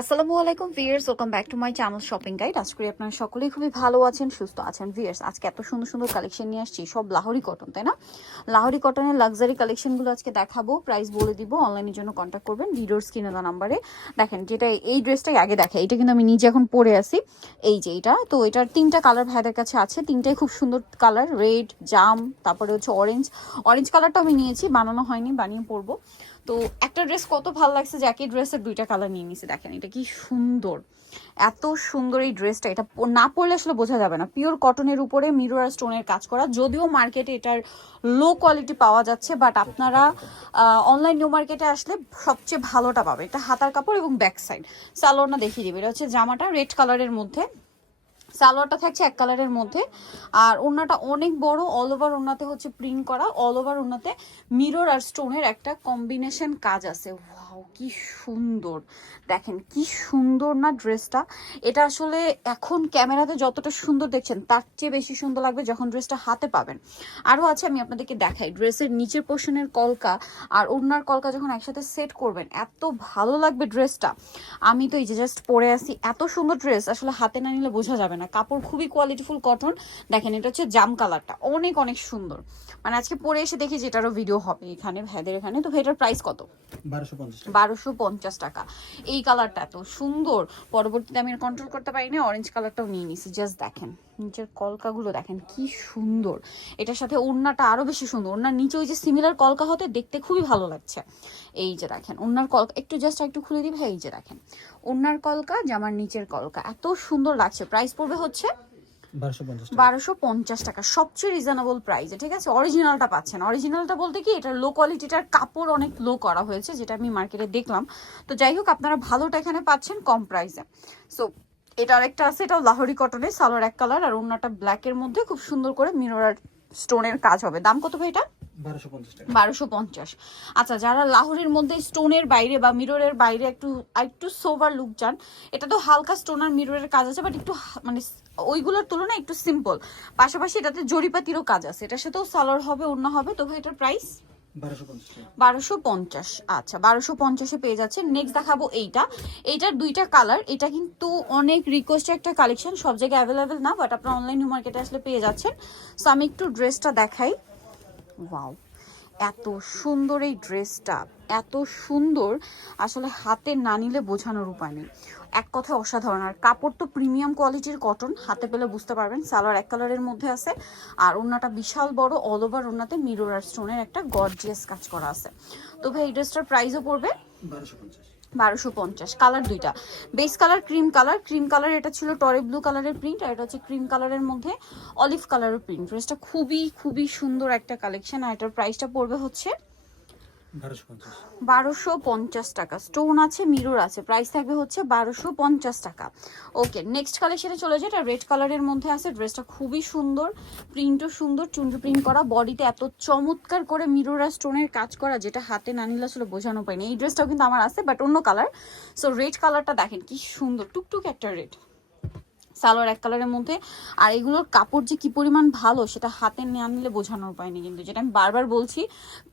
আসসালামু আলাইকুম viewers welcome back to my channel shopping guide. আজ করি আপনারা সকলেই খুবই ভালো আছেন, সুস্থ আছেন। ভিয়ার্স আজকে এত সুন্দর সুন্দর কালেকশন নিয়ে আসছি, সব লাহোরি কটন তাই না? লাহোরি কটনের লাক্সারি কালেকশনগুলো আজকে দেখাবো প্রাইস বলে দিব অনলাইনের জন্য কন্ট্যাক্ট করবেন, ভিডিওর স্ক্রিনে দেওয়া নাম্বারে দেখেন, যেটা এই ড্রেসটাই আগে দেখে এটা কিন্তু আমি নিজে এখন পরে আসি এই যে এটা। তো এটার তিনটা কালার ভাইদের কাছে আছে, তিনটাই খুব সুন্দর কালার রেড জাম, তারপরে হচ্ছে অরেঞ্জ অরেঞ্জ কালারটা আমি নিয়েছি, বানানো হয়নি, বানিয়ে পরবো। তো একটা ড্রেস কত ভালো লাগছে যে একই ড্রেসের দুইটা কালার নিয়ে নিয়েছি দেখেন এটা কি সুন্দর। এত সুন্দর এই ড্রেসটা এটা না পরলে আসলে বোঝা যাবে না। পিওর কটনের উপরে মিরর আর স্টোনের কাজ করা, যদিও মার্কেটে এটার লো কোয়ালিটি পাওয়া যাচ্ছে বাট আপনারা অনলাইন নিউ মার্কেটে আসলে সবচেয়ে ভালোটা পাবে। এটা হাতার কাপড় এবং ব্যাক সাইড সালোয়ারটা দেখিয়ে দেবে। এটা হচ্ছে জামাটা রেড কালারের মধ্যে। সালোয়ারটা থাকছে এক কালারের মধ্যে। আর ওড়নাটা অনেক বড় অল ওভার ওড়নাতে হচ্ছে প্রিন্ট করা অল ওভার ওড়নাতে মিরর আর স্টোনের একটা কম্বিনেশন কাজ আছে। কি সুন্দর। দেখেন, কি সুন্দর না ড্রেসটা এটা আসলে এখন ক্যামেরাতে যতটা সুন্দর দেখছেন, তার চেয়ে বেশি সুন্দর লাগবে যখন ড্রেসটা হাতে পাবেন। আরও আছে, আমি আপনাদেরকে দেখাই। ড্রেসের নিচের পোর্শনের কলকা আর ওড়নার কলকা যখন একসাথে সেট করবেন, এত ভালো লাগবে ড্রেসটা আমি তো এই যে জাস্ট পরে আসি এত সুন্দর ড্রেস আসলে হাতে না নিলে বোঝা যাবে না। কাপড় খুবই কোয়ালিটিফুল কটন দেখেন এটা হচ্ছে জাম কালারটা অনেক অনেক সুন্দর। মানে আজকে পরে এসে দেখি যে এটারও ভিডিও হবে এখানে ভেদের এখানে। তো এটার প্রাইস কত? বারোশো পঞ্চাশ টাকা। এই কালারটা এত সুন্দর। পরবর্তীতে আমি কন্ট্রোল করতে পারি না। অরেঞ্জ কালারটাও নিয়ে নিছি। জাস্ট দেখেন। নিচের কলকাগুলো দেখেন কি সুন্দর। এটার সাথে ওড়নাটা আরও বেশি সুন্দর। ওড়নার নিচে ওই যে সিমিলার কলকা হতে দেখতে খুবই ভালো লাগছে। এই যে দেখেন ওড়নার কলকা একটু জাস্ট একটু খুলে দিবে এই যে দেখেন। ওড়নার কলকা জামার নিচের কলকা এত সুন্দর লাগছে। প্রাইস পড়বে হচ্ছে বারোশো পঞ্চাশ টাকা। সবচেয়ে রিজনেবল প্রাইসে ঠিক আছে? অরিজিনালটা পাচ্ছেন। অরিজিনালটা বলতে কি এটা লো কোয়ালিটিটার কাপড় অনেক লো করা হয়েছে যেটা আমি মার্কেটে দেখলাম। তো যাই হোক আপনারা ভালোটা এখানে পাচ্ছেন কম প্রাইসে সো এটা আরেকটা আছে এটাও লাহোরি কটনের সালোয়ার এক কালার আর অন্যটা ব্ল্যাকের মধ্যে খুব সুন্দর করে মিরর স্টোনের কাজ হবে। দাম কত ভাই এটা? বারোশো পঞ্চাশ আচ্ছা যারা লাহোরের মধ্যে স্টোনের বাইরে বা মিররের বাইরে একটু একটু সোভার লুক চান এটা তো হালকা স্টোন আর মিররের কাজ আছে বাট একটু মানে ওইগুলোর তুলনায় একটু সিম্পল পাশাপাশি এটাতে জরিপাতিরও কাজ আছে। এটার সাথেও সালোয়ার হবে অন্য হবে তো ভাই এটার প্রাইস বারোশো পঞ্চাশ। আচ্ছা বারোশো পঞ্চাশে পেয়ে নেক্সট দেখাবো এইটা। এইটার দুইটা কালার এটা কিন্তু অনেক রিকোয়েস্ট একটা কালেকশন সব জায়গায় অ্যাভেলেবেল না বাট আপনার অনলাইন মার্কেটে আসলে পেয়ে যাচ্ছেন। সো আমি একটু ড্রেসটা দেখাই। ওয়াও এত সুন্দর এই ড্রেসটা, এত সুন্দর, আসলে হাতে না নিলে বোঝানোর উপায় নেই। এক কথা অসাধারণ, আর কাপড় তো প্রিমিয়াম কোয়ালিটির কটন হাতে পেলে বুঝতে পারবেন, সালোয়ার এক কালারের মধ্যে আছে, আর ওনাটা বিশাল বড় অল ওভার ওনাতে মিরর আর স্টোনের একটা গর্জিয়াস কাজ করা আছে। তো ভাই, এই ড্রেসটার প্রাইসও পড়বে? বারোশো পঞ্চাশ। বারোশো পঞ্চাশ কালার দুইটা। Base colour cream colour cream colour এটা ছিল টরে ব্লু কালারের প্রিন্ট আর এটা হচ্ছে ক্রিম কালারের মধ্যে অলিভ কালারের প্রিন্ট ড্রেসটা খুবই খুবই সুন্দর একটা কালেকশন আর এটার প্রাইসটা পড়বে হচ্ছে বারোশো পঞ্চাশ। টাকা। স্টোন আছে মিরর আছে। প্রাইস থাকবে হচ্ছে বারোশো পঞ্চাশ টাকা। ওকে নেক্সট কালেকশনে চলে যায় এটা রেড কালারের মধ্যে আছে। ড্রেসটা খুবই সুন্দর। প্রিন্টও সুন্দর। চুন্ডু প্রিন্ট করা। বডিতে এত চমৎকার করে মিরর আর স্টোনের কাজ করা, যেটা হাতে না নিলে আসলে বোঝানো পায়নি এই ড্রেসটাও কিন্তু আমার আছে বাট অন্য কালার সো রেড কালারটা দেখেন কি সুন্দর। টুকটুক একটা রেড সালোয়ার এক কালারের মধ্যে। আর এগুলোর কাপড় যে কি পরিমাণ ভালো সেটা হাতে নিয়ে নিলে বোঝানোর পায়নি কিন্তু যেটা আমি বারবার বলছি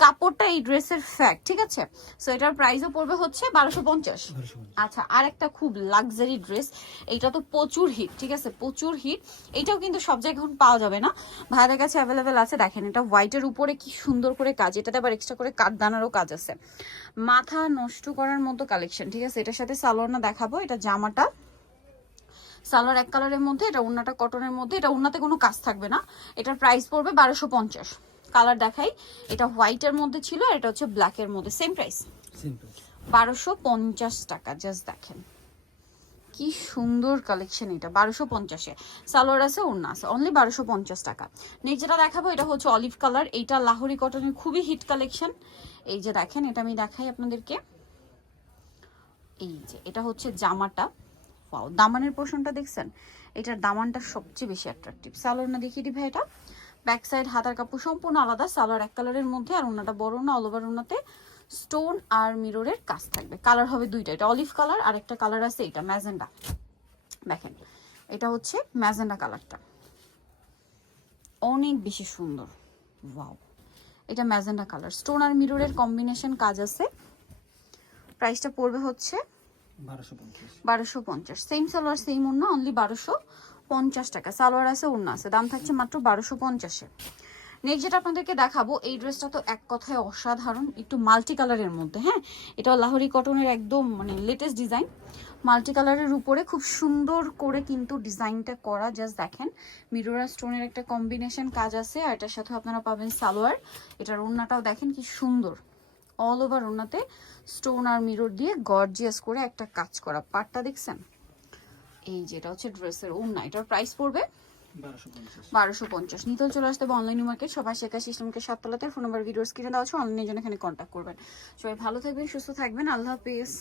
কাপড়টা এই ড্রেসের ফ্যাক্ট ঠিক আছে? সো এটার প্রাইসও পড়বে হচ্ছে বারোশো পঞ্চাশ। বারোশো পঞ্চাশ। আচ্ছা আর একটা খুব লাক্সারি ড্রেস এইটা তো প্রচুর হিট ঠিক আছে? প্রচুর হিট এইটাও কিন্তু সব জায়গায় এখন পাওয়া যাবে না। ভাইদের কাছে অ্যাভেলেবেল আছে দেখেন এটা হোয়াইটের উপরে কি সুন্দর করে কাজ এটাতে আবার এক্সট্রা করে কাঠদানারও কাজ আছে। মাথা নষ্ট করার মতো কালেকশন ঠিক আছে? এটার সাথে সালোয়ার না দেখাবো এটা জামাটা। সালোয়ার এক কালারের মধ্যে এটা উন্নাটা কটনের মধ্যে এটা উন্নাতে কোনো কাজ থাকবে না। এটার প্রাইস পড়বে বারোশো পঞ্চাশ। কালার দেখাই এটা হোয়াইটের মধ্যে ছিল আর এটা হচ্ছে ব্ল্যাকের মধ্যে সেম প্রাইস বারোশো পঞ্চাশ টাকা জাস্ট দেখেন। কি সুন্দর কালেকশন এটা বারোশো পঞ্চাশে। সালোয়ার আছে ওড়না আছে অনলি বারোশো পঞ্চাশ টাকা। নেক্সট যেটা দেখাবো এটা হচ্ছে অলিভ কালার এইটা লাহোরি কটনের খুবই হিট কালেকশন এই যে দেখেন এটা আমি দেখাই আপনাদেরকে। এই যে এটা হচ্ছে জামাটা। পাও। দামানের পোর্শনটা দেখছেন? এটার দামানটা সবচেয়ে বেশি অ্যাট্রাকটিভ সালোয়ার না দেখিয়ে দিবে এটা? ব্যাক সাইড হাতার কাপড় সম্পূর্ণ আলাদা, সালোয়ার এক কালারের মধ্যে, আর ওনাটা বড় না অল ওভার ওনাতে স্টোন আর মিররের কাজ থাকবে। কালার হবে দুইটা, এটা অলিভ কালার আর একটা কালার আছে এটা, ম্যাজেন্ডা। দেখেন, এটা হচ্ছে ম্যাজেন্ডা কালারটা অনেক বেশি সুন্দর। ওয়াও এটা ম্যাজেন্ডা কালার স্টোন আর মিররের কম্বিনেশন কাজ আছে। প্রাইসটা পড়বে হচ্ছে বারোশো পঞ্চাশ। সেম সালোয়ার সেম ওড়না অনলি বারোশো পঞ্চাশ টাকা। সালোয়ার আছে ওড়না আছে। দাম থাকছে মাত্র বারোশো পঞ্চাশে নেক্সট যেটা আপনাদেরকে দেখাবো, এই ড্রেসটা তো এক কথায় অসাধারণ। একটু মাল্টি কালারের মধ্যে হ্যাঁ? কটনের একদম মানে লেটেস্ট ডিজাইন উপরে খুব সুন্দর করে কিন্তু ডিজাইনটা করা। জাস্ট দেখেন মিরোরা স্টোনের একটা কম্বিনেশন কাজ আছে। আর এটার সাথে আপনারা পাবেন সালোয়ার। এটার ওড়নাটাও দেখেন কি সুন্দর। অল ওভার ওনাতে স্টোন আর মিরর দিয়ে গর্জিয়াস করে একটা কাজ করা পাটটা দেখছেন? এই যেটা হচ্ছে ড্রেসের ওড়না এটার প্রাইস পড়বে বারোশো পঞ্চাশ। নিতল চলে আসতে হবে অনলাইন মার্কেট সবাই শেখা সিস্টেমকে সাততলাতে ফোন নাম্বার ভিডিওর স্ক্রিনে দেওয়া আছে অনলাইনের জন্য এখানে কন্ট্যাক্ট করবেন। সবাই ভালো থাকবেন সুস্থ থাকবেন আল্লাহ হাফিজ।